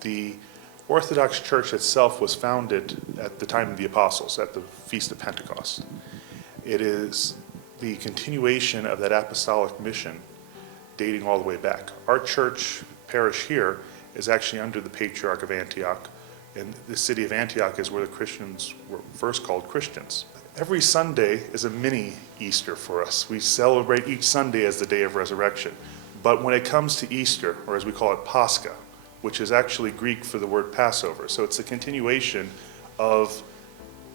The Orthodox Church itself was founded at the time of the Apostles, at the Feast of Pentecost. It is the continuation of that apostolic mission dating all the way back. Our church parish here is actually under the Patriarch of Antioch, and the city of Antioch is where the Christians were first called Christians. Every Sunday is a mini Easter for us. We celebrate each Sunday as the day of resurrection. But when it comes to Easter, or as we call it, Pascha, which is actually Greek for the word Passover, so it's a continuation of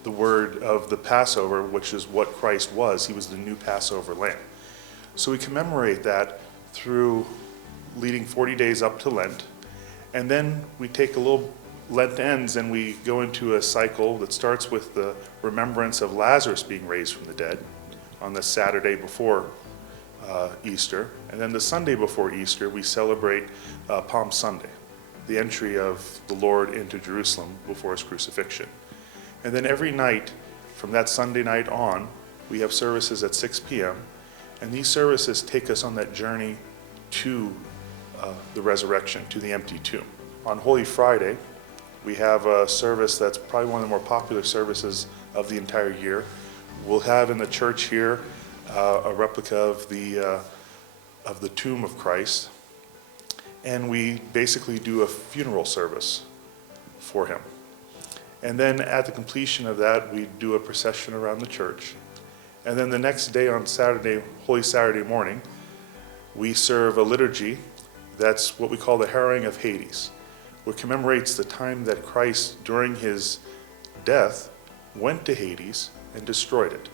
the word of the Passover, which is what Christ was. He was the new Passover lamb. So we commemorate that through leading 40 days up to Lent, and then we take a little Lent ends and we go into a cycle that starts with the remembrance of Lazarus being raised from the dead on the Saturday before Easter, and then the Sunday before Easter we celebrate Palm Sunday, the entry of the Lord into Jerusalem before his crucifixion. And then every night from that Sunday night on, we have services at 6 p.m., and these services take us on that journey to the resurrection, to the empty tomb. On Holy Friday, we have a service that's probably one of the more popular services of the entire year. We'll have in the church here a replica of the tomb of Christ, and we basically do a funeral service for him. And then at the completion of that, we do a procession around the church. And then the next day on Saturday, Holy Saturday morning, we serve a liturgy that's what we call the harrowing of Hades, which commemorates the time that Christ, during his death, went to Hades and destroyed it,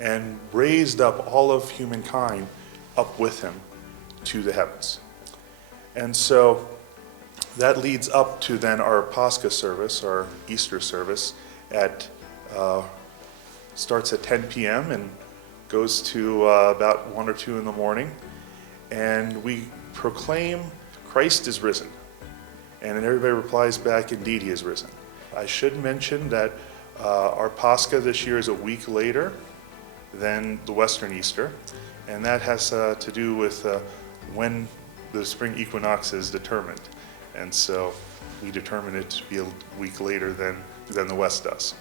and raised up all of humankind up with him to the heavens. And so that leads up to then our Pascha service, our Easter service, starts at 10 p.m. and goes to about 1 or 2 in the morning, and we proclaim Christ is risen. And then everybody replies back, indeed he is risen. I should mention that our Pascha this year is a week later than the Western Easter, and that has to do with when the spring equinox is determined. And so we determine it to be a week later than the West does.